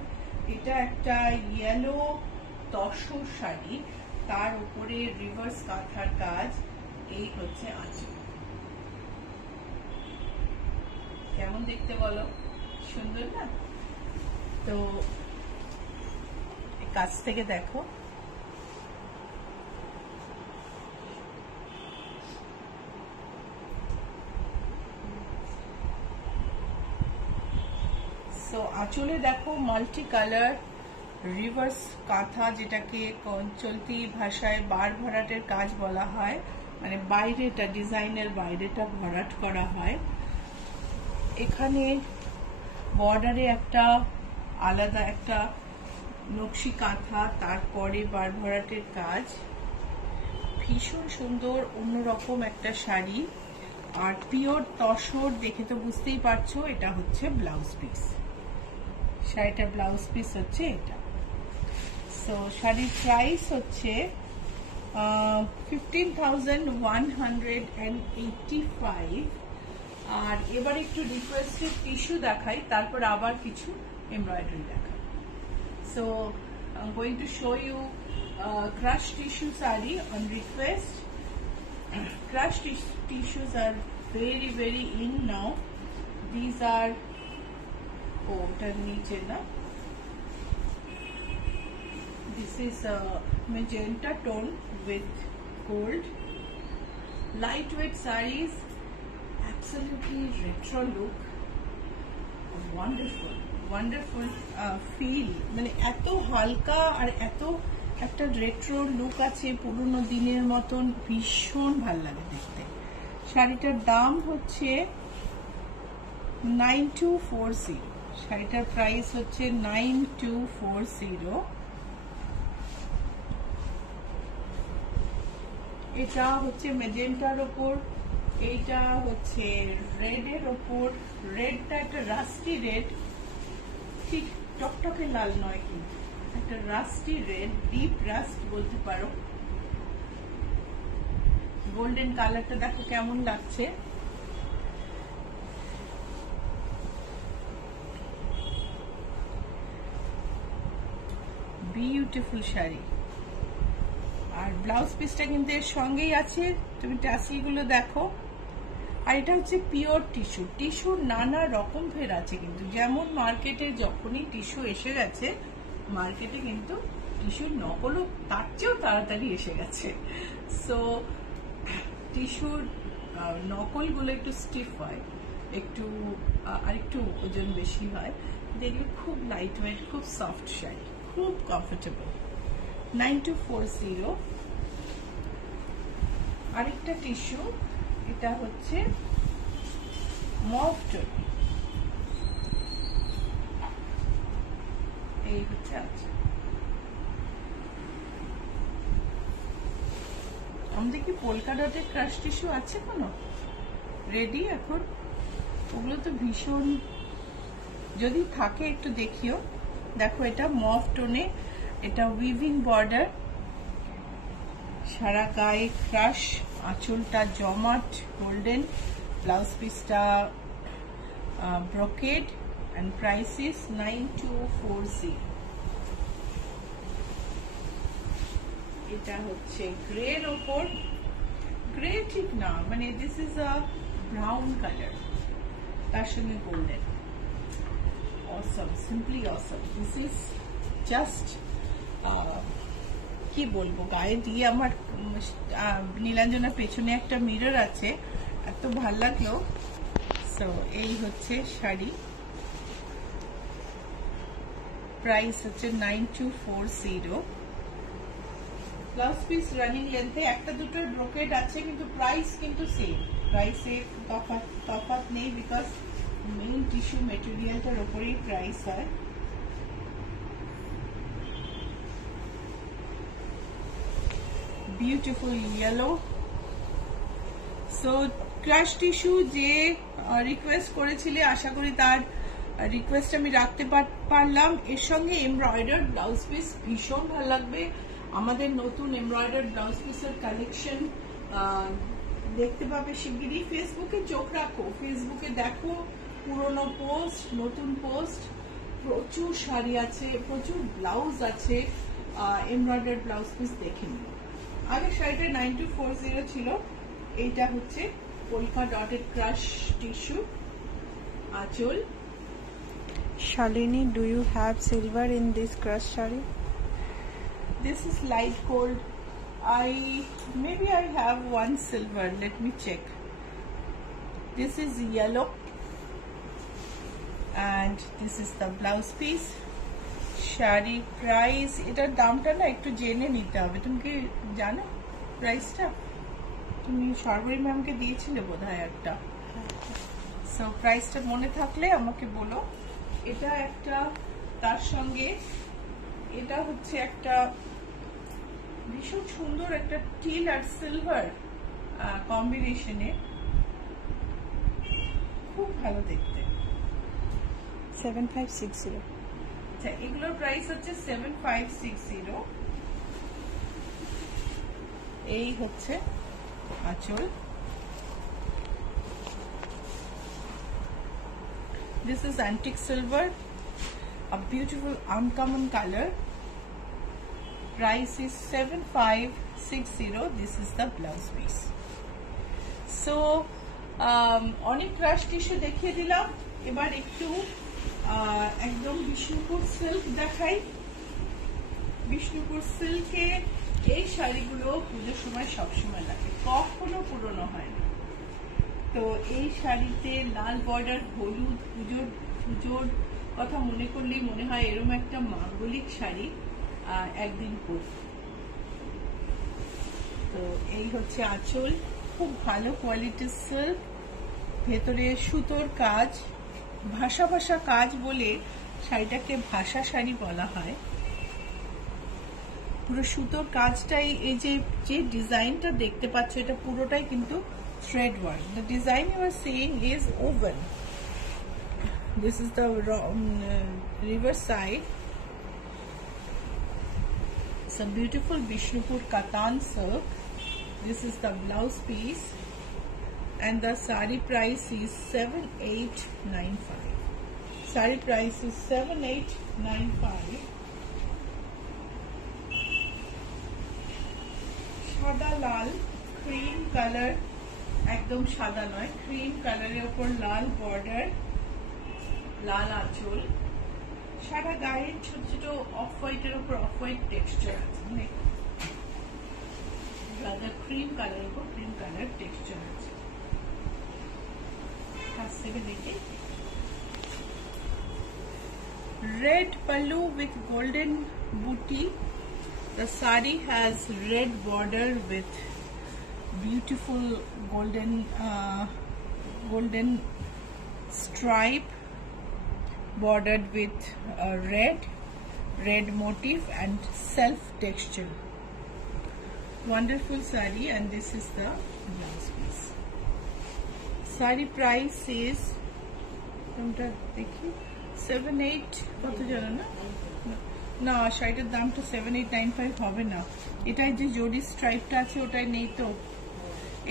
এটা একটা ইয়েলো তসর শাড়ি, তার উপরে রিভার্স কাঁথার কাজ। এই হচ্ছে আঁচল। কেমন দেখতে বলো? সুন্দর না? তো কাছ থেকে দেখো। তো আঁচলে দেখো মাল্টি কালার রিভার্স কাঁথা, যেটাকে চলতি ভাষায় বার ভরাটের কাজ বলা হয়। মানে বাইরেটা, ডিজাইনের বাইরেটা ভরাট করা হয়। এখানে বর্ডারে একটা আলাদা একটা নকশি কাঁথা, তারপরে বার ভরাটের কাজ। ভীষণ সুন্দর অন্যরকম একটা শাড়ি, আর পিওর তসর। দেখে তো বুঝতেই পারছো এটা হচ্ছে ব্লাউজ পিস। শাড়িটার ব্লাউজ পিস হচ্ছে এটা। সো শাড়ির প্রাইস হচ্ছে 15,185। আর এবার একটু রিকোয়েস্টেড টিস্যু দেখাই, তারপর আবার কিছু এমব্রয়ডারি দেখাই। So I am going to show you crush tissue sari on request. Crush tissues are very very in now. These are niche na. This is a magenta tone with gold. Lightweight sarees, absolutely retro look, wonderful. Wonderful feel, মানে এত হালকা আর এত একটা retro look আছে, পুরোনো দিনের মতন, ভীষণ ভাল লাগে দেখতে। শাড়িটার দাম হচ্ছে 9240, শাড়িটার প্রাইস হচ্ছে 9240। এটা হচ্ছে মেজেন্টার ওপর, এইটা হচ্ছে রেডের ওপর। রেডটা একটা রাস্টি রেড, ঠিক টকটকে লাল নয় কিন্তু একটা রাস্টি রেড, ডিপ রাস্ট বলতে পারো। গোল্ডেন কালারটা দেখো কেমন লাগছে। বিউটিফুল শাড়ি। আর ব্লাউজ পিসটা কিন্তু এর সঙ্গেই আছে, তুমি টাসেল গুলো দেখো। আর এটা হচ্ছে পিওর টিস্যু। টিস্যুর নানা রকম ফের আছে কিন্তু, যেমন মার্কেটে যখনই টিস্যু এসে গেছে, মার্কেটে কিন্তু টিস্যুর নকলও তার চেয়েও তাড়াতাড়ি এসে গেছে। সো টিস্যুর নকলগুলো একটু স্টিফ হয়, একটু আর একটু ওজন বেশি হয়, দেখলে খুব লাইট ওয়েট, খুব সফট শাড়ি, খুব কমফোর্টেবল। 9240। আরেকটা টিস্যু, এটা হচ্ছে মভ টোন, এই হচ্ছে। আচ্ছা, আমাদের কি পোলকা ডটের ক্রাশ টিস্যু আছে কোনো রেডি এখন? ওগুলো তো ভীষণ, যদি থাকে একটু দেখিও। দেখো এটা মভ টোনে, এটা উইভিং বর্ডার, সারা গায়ে ক্রাশ, আঁচলটা জমাট গোল্ডেন, ব্লাউজ পিসটা ব্রোকেড, and price is 9240। এটা হচ্ছে গ্রের ওপর, গ্রে ঠিক না, মানে this is a brown colour, তার সঙ্গে golden. Assam, simply Assam. This is just কি বলবো, গায়ে দিয়ে আমার নীলাঞ্জনার পেছনে একটা মিরর আছে, এত ভাল লাগলো। সো এই হচ্ছে শাড়ি, প্রাইস হচ্ছে 9240। ব্লাউজ পিস রানিং লেন্থে, একটা দুটোর ব্রোকেড আছে কিন্তু প্রাইস কিন্তু সেম, প্রাইসে তফাৎ নেই, বিকজ মেইন টিস্যু মেটেরিয়ালটার উপরেই প্রাইস হয়। Beautiful yellow. So crush tissue যে রিকোয়েস্ট করেছিলে, আশা করি তার রিকোয়েস্ট আমি রাখতে পারলাম। এর সঙ্গে এমব্রয়ডার্ড ব্লাউজ পিস ভীষণ ভালো লাগবে। আমাদের নতুন এমব্রয়ডার্ড ব্লাউজ পিসের কালেকশন দেখতে পাবে শিগগিরই। ফেসবুকে চোখ রাখো, ফেসবুকে দেখো পুরনো পোস্ট, নতুন পোস্ট, প্রচুর শাড়ি আছে, প্রচুর ব্লাউজ আছে, এমব্রয়ডার্ড ব্লাউজ পিস দেখে নিও। আগে শাড়িটা 9240 ছিল, এইটা হচ্ছে পোলকা ডটেড ক্রাশ টিস্যু, আঁচল। Shalini, do you have silver in this crush saree? This is light gold. Maybe I have one silver. Let me check. This is yellow, and this is the blouse piece. Sari price, এটার দামটা না একটু জেনে নিতে হবে। তুমি কি জানো প্রাইসটা? তুমি সর্বরী ম্যামকে দিয়েছিলে বোধহয় একটা, সো প্রাইসটা মনে থাকলে আমাকে বলো। এটা একটা, তার সঙ্গে এটা হচ্ছে একটা ভীষণ সুন্দর একটা টিল আর সিলভার কম্বিনেশনে, খুব ভালো দেখতে। 7560। আচ্ছা, এগুলোর প্রাইস হচ্ছে 7560। এই হচ্ছে আঁচল। This is antique silver, a beautiful uncommon color. Price is 7560. This is the blouse piece. So অনেক ক্রাশ টিস্যু দেখিয়ে দিলাম, এবার একটু একদম বিষ্ণুপুর সিল্ক দেখাই। বিষ্ণুপুর সিল্কে এই শাড়িগুলো পুজোর সময় সবসময় লাগে, কখনো পুরনো হয় না। তো এই শাড়িতে লাল বর্ডার, হলুদ, পুজোর কথা মনে করলেই মনে হয় এরকম একটা মাঙ্গলিক শাড়ি একদিন পরব। তো এই হচ্ছে আঁচল, খুব ভালো কোয়ালিটির সিল্ক, ভেতরে সুতোর কাজ, ভাষা ভাষা কাজ বলে শাড়িটাকে ভাষা শাড়ি বলা হয়। পুরো সুতোর কাজটাই, এই যে ডিজাইনটা দেখতে পাচ্ছ এটা পুরোটাই কিন্তু thread work. The design you are seeing is woven. This is the river side. It's a beautiful Bishnupur Katan silk. This is the blouse piece, and the sari price is 7895. Sari price is 7895. সাদা লাল cream colour, একদম সাদা নয়, cream কালারের উপর লাল border, লাল আঁচল, সাদা গায়ের ছোট ছোট অফ হোয়াইটের উপর অফ হোয়াইট টেক্সচার আছে, মানে ক্রিম কালারের উপর ক্রিম কালার টেক্সচার আছে। কাছ থেকে দেখি, red pallu with golden booty. The sari has red border with beautiful golden stripe bordered with red motif and self texture. Wonderful sari, and this is the blouse piece. Sari price is 78 কত জানো না? না, শাড়িটার দামটা 7895 হবে না। এটাই যে জরি স্ট্রাইপটা আছে ওটাই নেই তো।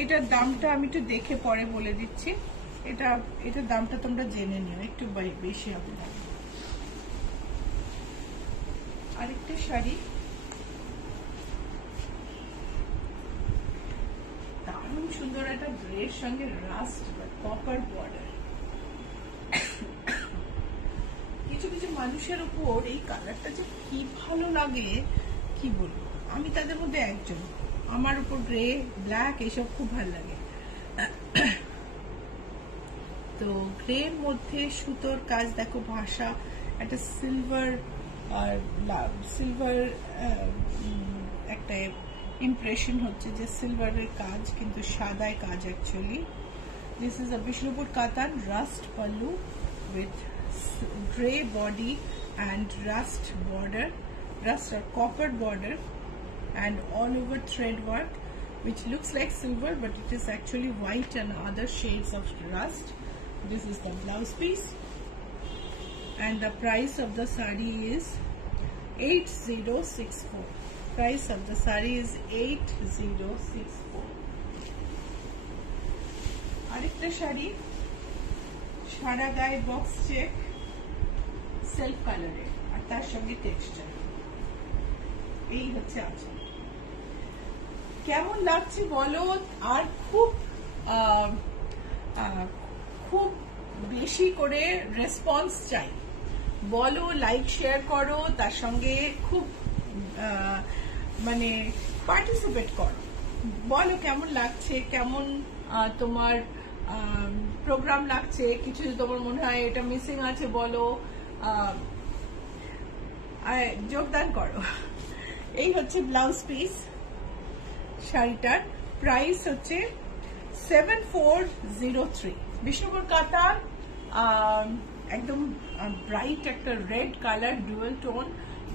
এটার দামটা আমি একটু দেখে পরে বলে দিচ্ছি। এটার দামটা তোমরা জেনে নিও, একটু বেশি হবে না। আরেকটা শাড়ি, দারুণ সুন্দর একটা গ্রের সঙ্গে রাস্ট বা কপার বর্ডার। কিছু কিছু মানুষের উপর এই কালারটা যে কি ভালো লাগে কি বলবো, আমি তাদের মধ্যে একজন। আমার উপর গ্রে, ব্ল্যাক এসব খুব ভালো লাগে। তো গ্রের মধ্যে সুতোর কাজ দেখো, ভাষা একটা সিলভার একটা ইমপ্রেশন হচ্ছে যে সিলভারের কাজ, কিন্তু সাদায় কাজ actually. This is a Bishnupur katan rust pallu with grey body and rust or copper border, and all over thread work which looks like silver but it is actually white and other shades of rust. This is the blouse piece, and the price of the sari is 8064. Price of the sari is 8064. আরেকটা শাড়ি, সারা গায়ে box check, self কালারে, আর তার সঙ্গে texture. এই হচ্ছে আঁচল। কেমন লাগছে বলো, আর খুব বেশি করে রেসপন্স চাই, বলো, লাইক শেয়ার করো, তার সঙ্গে খুব মানে পার্টিসিপেট করো, বলো কেমন লাগছে, কেমন তোমার প্রোগ্রাম লাগছে, কিছু তোমার মনে হয় এটা মিসিং আছে বলো, যোগদান করো। এই হচ্ছে ব্লাউজ পিস। শাড়িটার প্রাইস হচ্ছে 7403। বিষ্ণুপুর কাতান, একদম ব্রাইট একটা red colour, dual tone,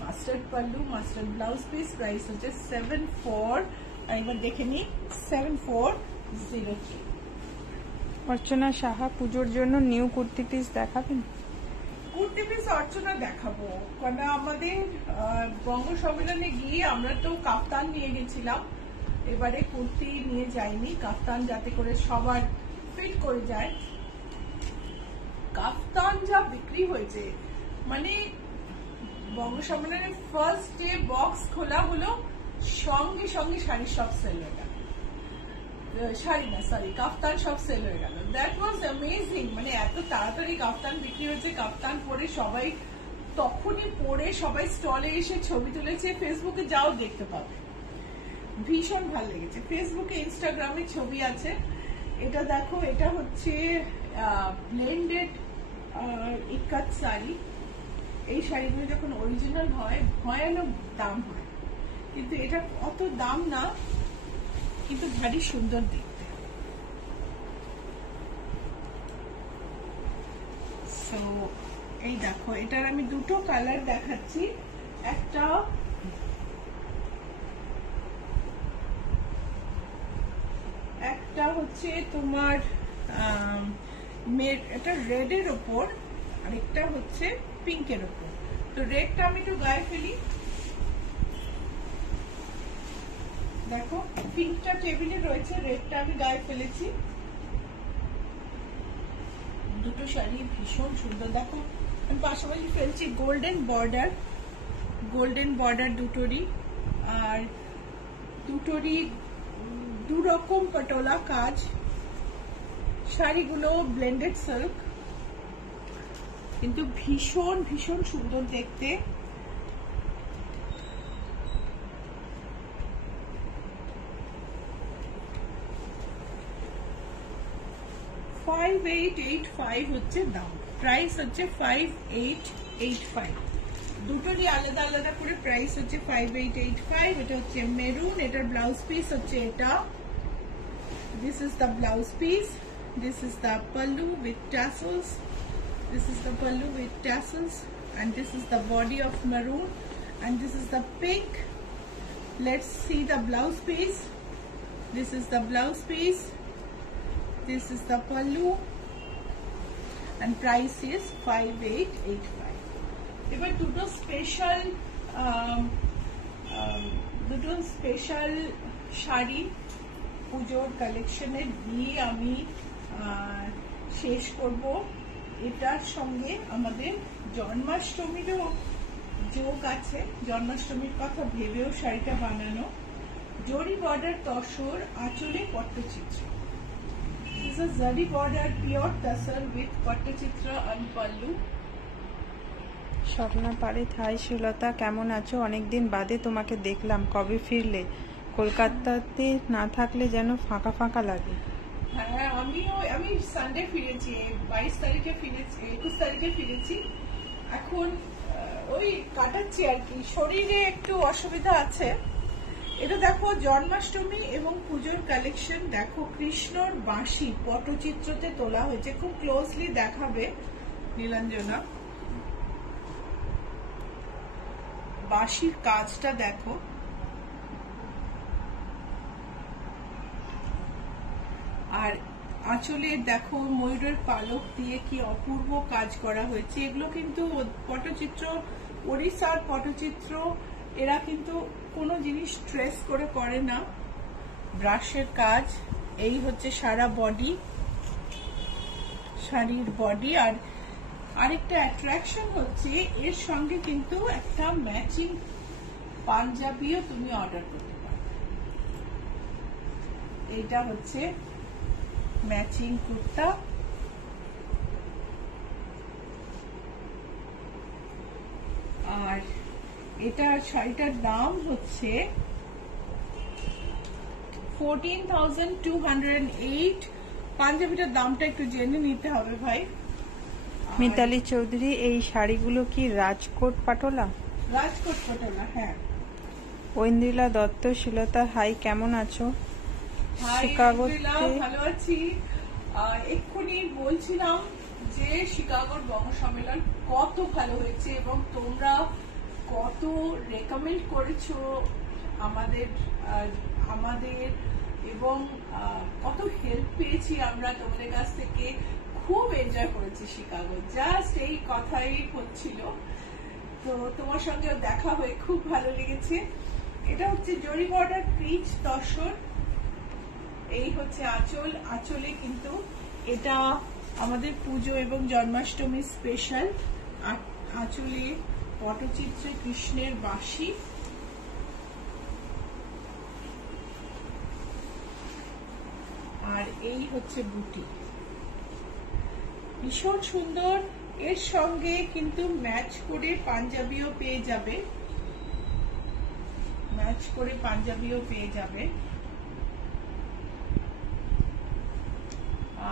mustard pallu, mustard blouse piece. Price হচ্ছে 74, এবার দেখে নি 7403। অর্চনা সাহা, পুজোর জন্য নিউ কুর্তি পিস দেখাবেন? কুর্তি পিস অর্চনা দেখাবো, কারণ আমাদের বঙ্গ সম্মেলনে গিয়ে আমরা তো কাফতান নিয়ে গেছিলাম, এবারে কুর্তি নিয়ে যাইনি। কাফতান যাতে করে সবার ফিট করে যায়। কাফতান যা বিক্রি হয়েছে, মানে বঙ্গ সম্মেলনের ফার্স্ট ডে বক্স খোলা হলো, সঙ্গে সঙ্গে শাড়ি সব সেল হয়ে গেল। কাফতান সব সেল হয়ে গেল। দ্যাট ওয়াজ অ্যামেজিং, মানে এত তাড়াতাড়ি কাফতান বিক্রি হয়েছে। কাফতান পরে সবাই তখনই পরে সবাই স্টলে এসে ছবি তুলেছে, ফেসবুকে যাও দেখতে পাবে, ভীষণ ভালো লেগেছে। ফেসবুকে ইনস্টাগ্রামে ছবি আছে। এটা দেখো, এটা হচ্ছে ব্লেন্ডেড ইকাত শাড়ি, এই শাড়িগুলো যখন অরিজিনাল হয় ভয়ানক দাম হয়, কিন্তু এটা অত দাম না, কিন্তু ভারী সুন্দর দেখতে। সো এই দেখো, এটার আমি দুটো কালার দেখাচ্ছি। একটা হচ্ছে তোমার এটা রেডের ওপর, আরেকটা হচ্ছে পিঙ্কের ওপর। তো রেডটা আমি একটু গায়ে ফেলি, দেখো পিঙ্কটা টেবিলে রয়েছে, রেডটা আমি গায়ে ফেলেছি। দুটো শাড়ি ভীষণ সুন্দর। দেখো আমি পাশাপাশি ফেলছি গোল্ডেন বর্ডার দুটোরই, আর দুটোরই দুরকম পটোলা কাজ। শাড়িগুলো ব্লেন্ডেড সিল্ক, কিন্তু ভীষণ ভীষণ সুন্দর দেখতে। $5885 হচ্ছে দাম, প্রাইস হচ্ছে 5885। দুটোরই আলাদা আলাদা করে প্রাইস হচ্ছে 5885। এটা হচ্ছে মেরুন, এটার ব্লাউজ পিস হচ্ছে এটা। This is the blouse piece, this is the pallu with tassels, this is the pallu with tassels, and this is the body of maroon, and this is the pink. Let's see the blouse piece. This is the blouse piece, this is the pallu, and price is 5885. এবার দুটো special sari পুজোর কালেকশনের দিয়ে আমি শেষ করব। এটার সঙ্গে আমাদের জন্মাষ্টমীরও যোগ আছে, জন্মাষ্টমীর কথা ভেবেও শাড়িটা বানানো। জরি বর্ডার তসর, আঁচলে Pattachitra. This is zari border pure tassel with Pattachitra and pallu. Swapna Parit, hi Srilata, কেমন আছো? অনেকদিন বাদে তোমাকে দেখলাম, কবে ফিরলে? কলকাতাতে না থাকলে যেন ফাঁকা ফাঁকা লাগে। হ্যাঁ, আমি সানডে ফিরেছি, 22 তারিখে ফিরেছি, 21 তারিখে ফিরেছি। এখন ওই কাটাচ্ছি আর কি, শরীরে একটু অসুবিধা আছে। এটা দেখো জন্মাষ্টমী এবং পুজোর কালেকশন। দেখো কৃষ্ণর বাঁশি পটচিত্রতে তোলা হয়েছে, খুব ক্লোজলি দেখাবে নীলাঞ্জনা। বাঁশির কাজটা দেখো, আর আঁচলে দেখো ময়ূরের পালক দিয়ে কি অপূর্ব কাজ করা হয়েছে। এগুলো কিন্তু পটচিত্র, ওড়িশার পটচিত্র, এরা কিন্তু কোনো জিনিস ট্রেস করে না, ব্রাশের কাজ। এই হচ্ছে সারা বডি, শাড়ির বডি। আর আরেকটা অ্যাট্রাকশন হচ্ছে এর সঙ্গে কিন্তু একটা ম্যাচিং পাঞ্জাবিও তুমি অর্ডার করতে পারো। এইটা হচ্ছে ম্যাচিং কুর্তা, আর এটা শাড়িটার দাম হচ্ছে 14,208। পাঞ্জাবিটার দামটা একটু জেনে নিতে হবে ভাই। মিতালি চৌধুরী, এই শাড়িগুলো কি রাজকোট পাটোলা? রাজকোট পাটোলা, হ্যাঁ। ঐন্দ্রিলা দত্ত, শ্রীলতা হাই, কেমন আছো? শিকাগোতে ভালো আছি। এক্ষুনি বলছিলাম যে শিকাগোর বঙ্গ সম্মেলন কত ভালো হয়েছে এবং তোমরা কত রেকমেন্ড করেছো আমাদের এবং কত হেল্প পেয়েছি আমরা তোমাদের কাছ থেকে। খুব এনজয় করেছি শিকাগো, জাস্ট এই কথাই হচ্ছিল। তো তোমার সঙ্গেও দেখা হয়ে খুব ভালো লেগেছে। এটা হচ্ছে জরি বর্ডার পিচ তসর, এই হচ্ছে আঁচল। আঁচলে কিন্তু এটা আমাদের পুজো এবং জন্মাষ্টমী স্পেশাল। আঁচলে পটচিত্রে কৃষ্ণের বাঁশি, আর এই হচ্ছে বুটি, ভীষণ সুন্দর। এর সঙ্গে কিন্তু ম্যাচ করে পাঞ্জাবিও পেয়ে যাবে,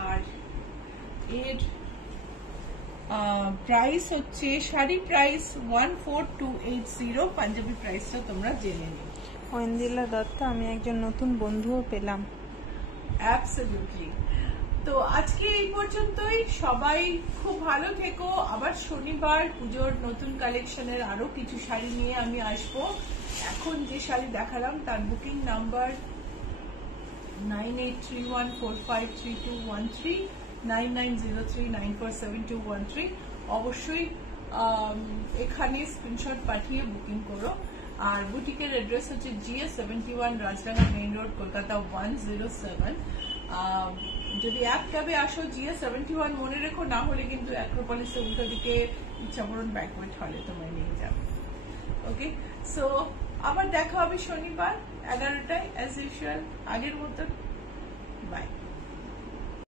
আর এর প্রাইস হচ্ছে শাড়ি প্রাইস 14280, পাঞ্জাবি প্রাইসটা তোমরা জেনে নিও। ঐন্দ্রিলা দত্ত, আমি একজন নতুন বন্ধুও পেলাম। অ্যাবসলিউটলি। তো আজকে এই পর্যন্তই, সবাই খুব ভালো থেকো। আবার শনিবার পুজোর নতুন কালেকশনের আরো কিছু শাড়ি নিয়ে আমি আসবো। এখন যে শাড়ি দেখালাম তার বুকিং নাম্বার 9831453213, 9903947213। অবশ্যই এখানে স্ক্রিনশট পাঠিয়ে বুকিং করো। আর বুটিকের অ্যাড্রেস হচ্ছে GS71, Rajdanga main road, Kolkata 107। যদি এক ক্যাবে আসো GS71 মনে রেখো, না হলে কিন্তু অ্যাক্রোপলিসের উল্টো দিকে ইচ্ছাপুরন ব্যাকওয়েট হলে তোমায় নিয়ে যাবে। ওকে, সো আবার দেখা হবে শনিবার 11টায় অ্যাজ ইউজুয়াল, আগের মতো।